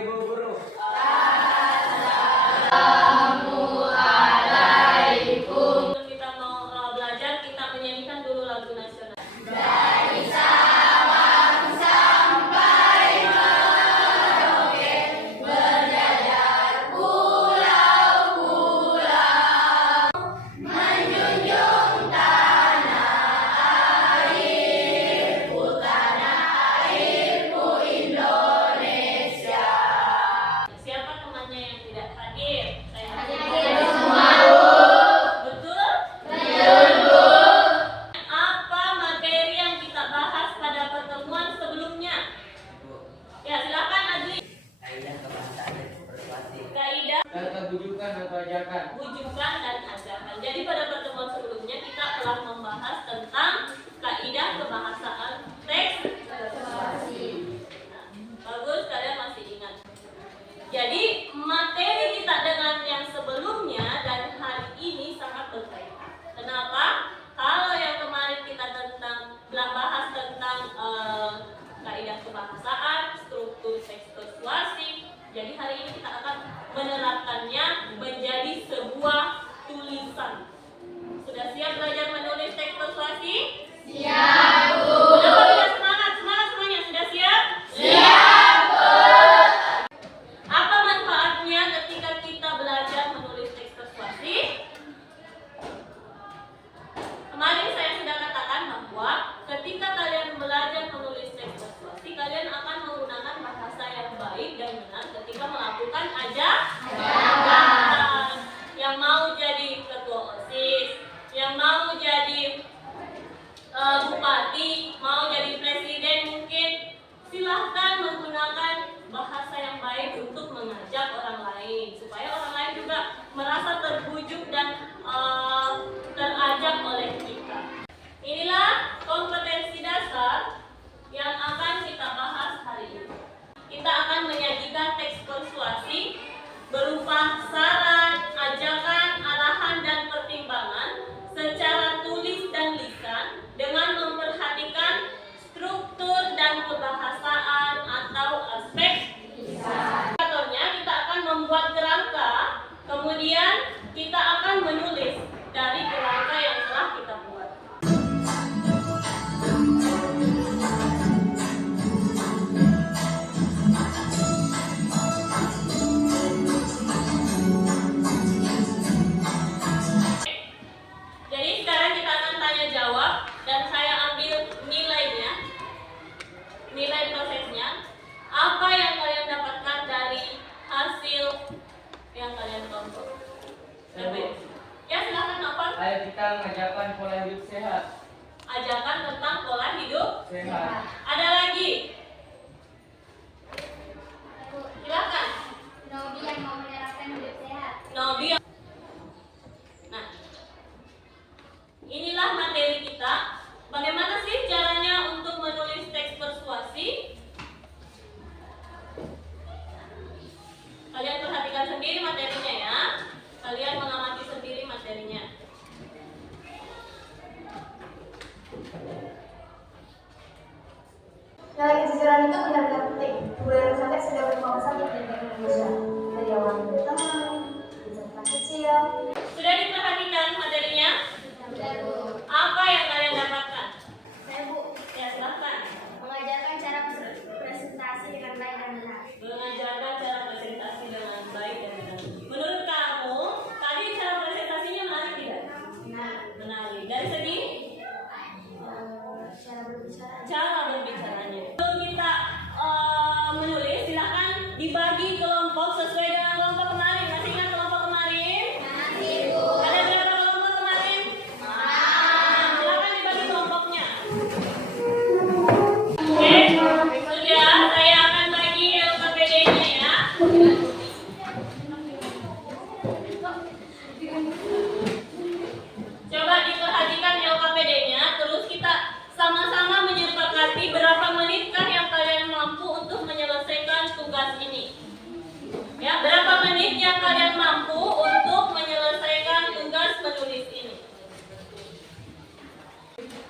Ibu Guru. Assalamualaikum. Sebelum kita mau belajar, kita menyanyikan dulu lagu nasional. Dari Sabang sampai Merauke, berjajar pulau-pulau, menjunjung tanah airku Indonesia. Siapa temannya yang tidak hadir? Saya hadir semua. Betul? Betul. Apa materi yang kita bahas pada pertemuan sebelumnya? Ya, silakan Adli. Kaidah kebahasaan dan persuasi. Kaidah Kata bujukan atau ajakan. bujukan dan ajakan. Jadi pada pertemuan sebelumnya kita telah membahas tentang kaidah kebahasaan teks persuasi. Nah, bagus, kalian masih ingat. Jadi materi kita dengan yang sebelumnya dan hari ini sangat berkaitan. Kenapa? Kalau yang kemarin kita bahas tentang kaidah kebahasaan, struktur teks persuasi. Jadi hari ini kita akan menerapkannya menjadi sebuah tulisan. Sudah siap belajar menulis teks persuasi? Siap, Bu. Kenapa tidak semangat? Semangat semuanya. Sudah siap? Siap, Bu. Apa manfaatnya ketika kita belajar menulis teks persuasi? Kemarin saya sudah katakan bahwa ketika kalian belajar menulis teks persuasi, kalian akan menggunakan bahasa yang baik dan benar ketika melakukan ajakan. Yang mau jadi ketua OSIS, yang mau jadi bupati, mau jadi presiden mungkin, silahkan menggunakan bahasa yang baik untuk mengajak orang lain supaya orang lain juga merasa terbujuk dan terajak oleh kita. Inilah kompetensi dasar yang akan kita bahas hari ini. Kita akan menyajikan teks persuasi berupa saran, ajakan, arahan, dan pertimbangan secara tulis dan lisan dengan memperhatikan struktur dan kebahasaan atau aspek lisan. Kita akan membuat kerangka, kemudian kita akan menulis dari kerangka yang telah kita buat. Jadi sekarang kita akan tanya jawab dan saya ambil nilainya, nilai prosesnya. Apa yang kalian dapatkan dari hasil yang kalian tonton? Ya, silakan Novel. Ayo kita mengajarkan pola hidup sehat. Ajakan tentang pola hidup Sehat. Ada lagi? Silakan. Nobi yang mau menerapkan hidup sehat. Nobi. Nah, inilah materi kita. Bagaimana sih caranya untuk menulis teks persuasi? Kalian perhatikan sendiri materinya ya. Kalian mengamati sendiri materinya. Nilai kejujuran itu benar-benar penting. Budaya Nusantara sudah berkembang pesat di Indonesia. Dari awal berteman, cerita kecil. Sudah diperhatikan materinya? Apa yang kalian dapatkan? Saya Bu, Ya, silahkan. mengajarkan cara presentasi dengan baik dan benar. Mengajarkan cara presentasi dengan baik dan benar. Menurut kamu, tadi cara presentasinya menarik tidak? Benar. Menarik. Dari segi Cara berbicara. cara berbicaranya. Sebelum kita menulis, silakan dibagi kelompok sesuai dengan kelompok kemarin. Masih ingat kelompok kemarin? Masih Bu. Ada berapa kelompok kemarin? Silakan dibagi kelompoknya. Oke, sudah. Saya akan bagi LKPD-nya ya. Coba diperhatikan LKPD-nya, terus kita sama-sama menyepakati berapa menitkah yang kalian mampu untuk menyelesaikan tugas ini. Ya, berapa menit yang kalian mampu untuk menyelesaikan tugas menulis ini.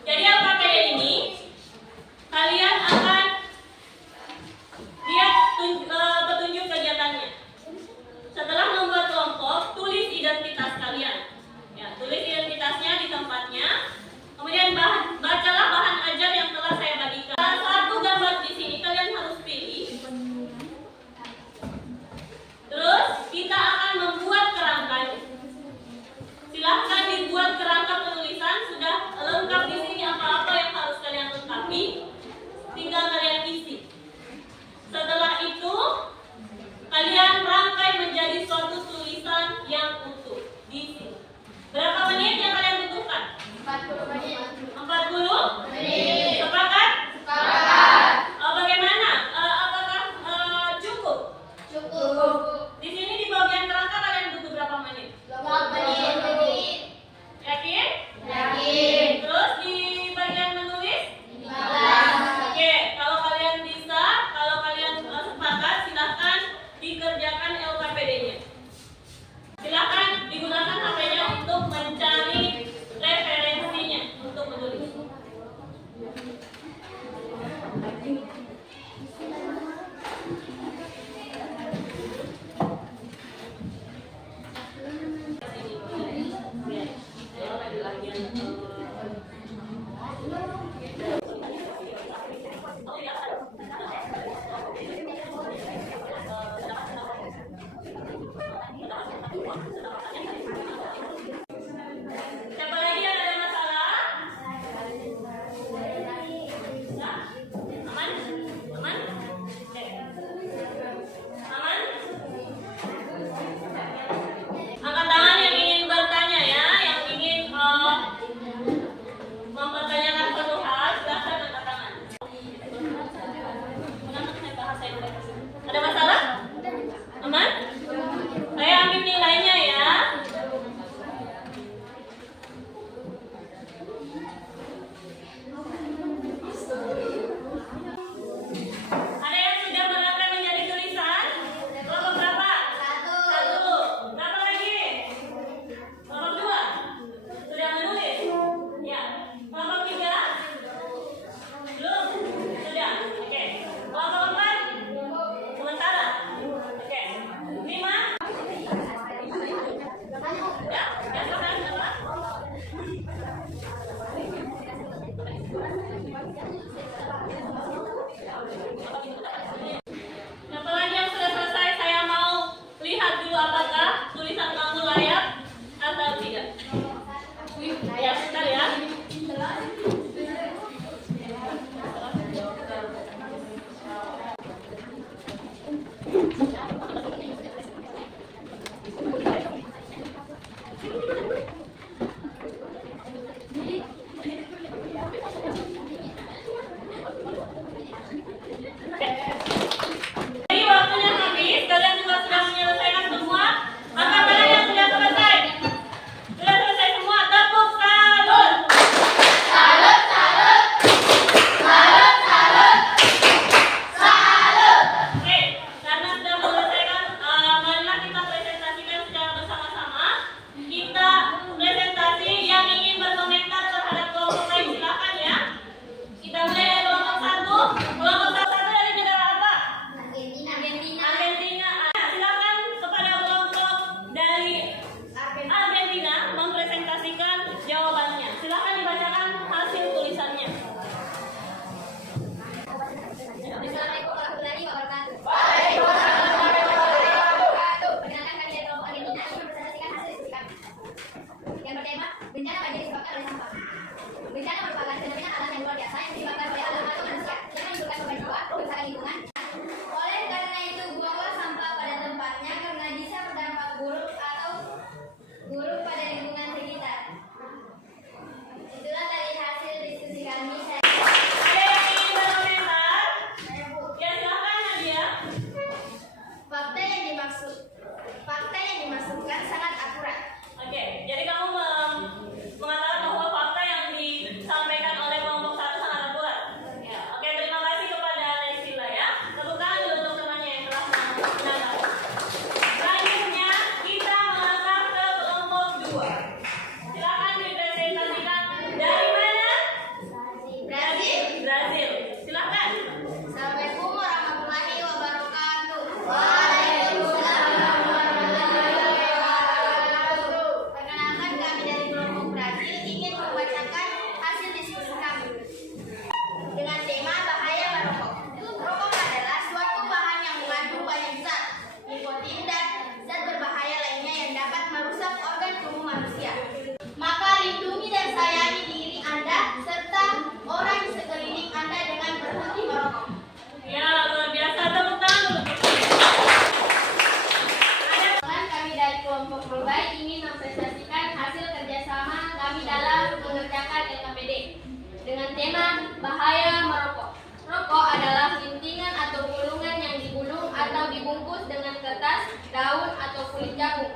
Jadi LKPD ini kalian akan lihat petunjuk Jadi waktunya habis, kalian juga sudah menyelesaikan semua. Angkat tangan yang sudah selesai. Sudah selesai semua, tepuk salut. Salut, salut. Salut, salut. Salut. Oke, karena sudah menyelesaikan, marilah kita presentasikan secara bersama-sama. Kita presentasi yang ingin berkomentar terhadap kelompok lain, silakan ya. Kita mulai dari kelompok satu. Kelompok satu dari negara apa? Argentina. Argentina. Silakan kepada kelompok dari Argentina mempresentasikan jawabannya. Silakan dibacakan hasil tulisannya. Assalamualaikum warahmatullahi wabarakatuh. Waalaikumsalam warahmatullahi wabarakatuh. Perkenalkan kami dari kelompok Argentina ingin mempresentasikan hasil diskusi kami. Yang bertema bencana banjir disebabkan oleh sampah. Bencana merupakan fenomena alam yang luar biasa yang disebabkan oleh alam atau manusia yang menimbulkan korban jiwa, kerusakan lingkungan. Oleh karena itu, buanglah sampah pada tempatnya karena bisa berdampak buruk pada lingkungan sekitar. Itulah dari hasil diskusi kami. Ada yang ingin berkomentar? Saya Bu. Ya silakan Nadia. Fakta yang dimasukkan sangat akurat. Oke, jadi kamu mengatakan bahwa fakta yang disampaikan oleh kelompok satu sangat akurat. Ya, oke, terima kasih kepada Nesila ya. Tepuk tangan dulu untuk temannya yang telah menangkap. Selanjutnya kita melangkah ke kelompok 2. Silakan dipresentasikan dari mana? Brazil. Brazil. Silakan. Assalamualaikum warahmatullahi wabarakatuh. Waalaikumsalam warahmatullahi wabarakatuh. Perkenalkan kami dari kelompok Brazil ingin membacakan hasil diskusi kami dengan tema bahaya merokok. Rokok adalah suatu bahan yang mengandung banyak zat, nikotin dan zat berbahaya lainnya yang dapat merusak organ tubuh manusia. Maka lindungi dan sayangi diri Anda serta orang di sekeliling Anda dengan berhenti merokok. Ya, luar biasa. Tepuk tangan dulu. Kami dari kelompok Robai ingin mempresentasikan hasil kerjasama kami dalam mengerjakan LKPD dengan tema bahaya merokok. Rokok adalah lintingan atau gulungan yang digulung atau dibungkus dengan kertas, daun atau kulit jagung.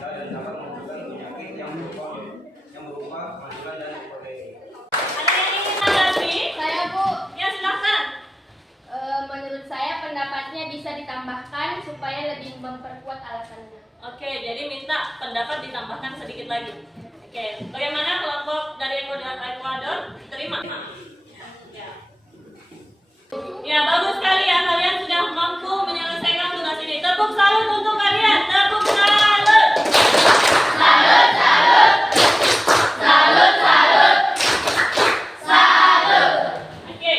Dan dapat menimbulkan penyakit yang berupa kemajuan dan protein. Ada yang ingin menanggapi? Saya Bu, Ya, silakan. menurut saya pendapatnya bisa ditambahkan supaya lebih memperkuat alasannya. Oke, jadi minta pendapat ditambahkan sedikit lagi. Oke, bagaimana kelompok dari Ecuador? Terima. Ya. Ya, bagus sekali ya. Kalian sudah mampu menyelesaikan tugas ini. Tepuk salut untuk kalian. Tepuk salut. Salut, salut. Salut, salut. Salut. Oke,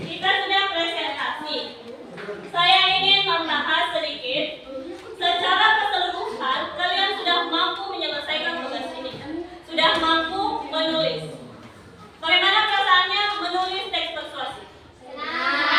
kita sudah presentasi. Saya ingin membahas sedikit. Secara keseluruhan, kalian sudah mampu menyelesaikan tugas ini. Sudah mampu menulis. Bagaimana perasaannya menulis teks persuasi? Senang.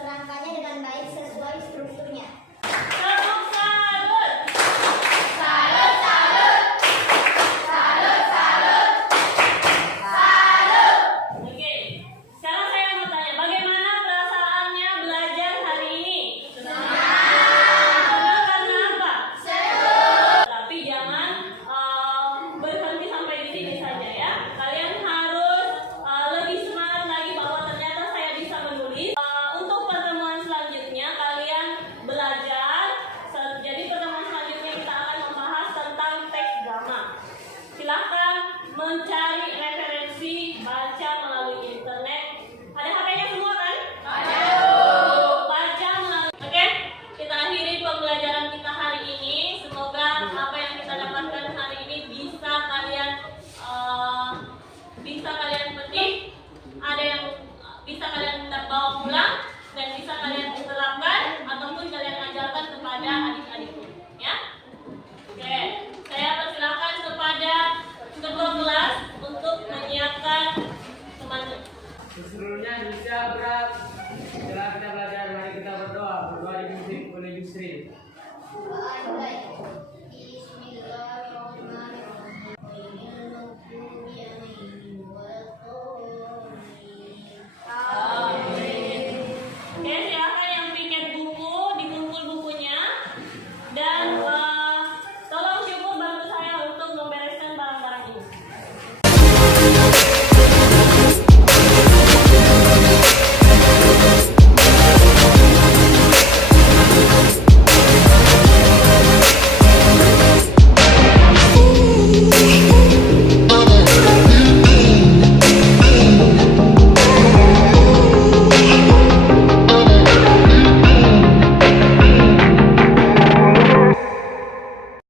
serangkanya dengan baik sesuai strukturnya. Tepuk salut. Salut, salut. Salut, salut. Salut. Oke, sekarang saya mau tanya, bagaimana perasaannya belajar hari ini? Senang karena apa? Tapi jangan berhenti sampai di sini saja ya. Kalian harus lebih semangat lagi bahwa ternyata saya bisa menulis. Untuk pertemuan selanjutnya kalian belajar. Jadi pertemuan selanjutnya kita akan membahas tentang teks drama. Silahkan mencari referensi, baca melalui internet. Ada HP-nya semua kan? Ada. Baca melalui. Oke, kita akhiri pembelajaran kita hari ini. Semoga apa yang kita dapatkan hari ini bisa kalian petik, ada yang bisa kalian bawa pulang dan bisa kalian terapkan ataupun kalian ajarkan kepada adik-adikmu, ya. Oke, saya persilakan kepada ketua kelas untuk menyiapkan temannya. Seluruhnya Indonesia berat. Setelah kita belajar, mari kita berdoa. Berdoa dipimpin oleh Yusri.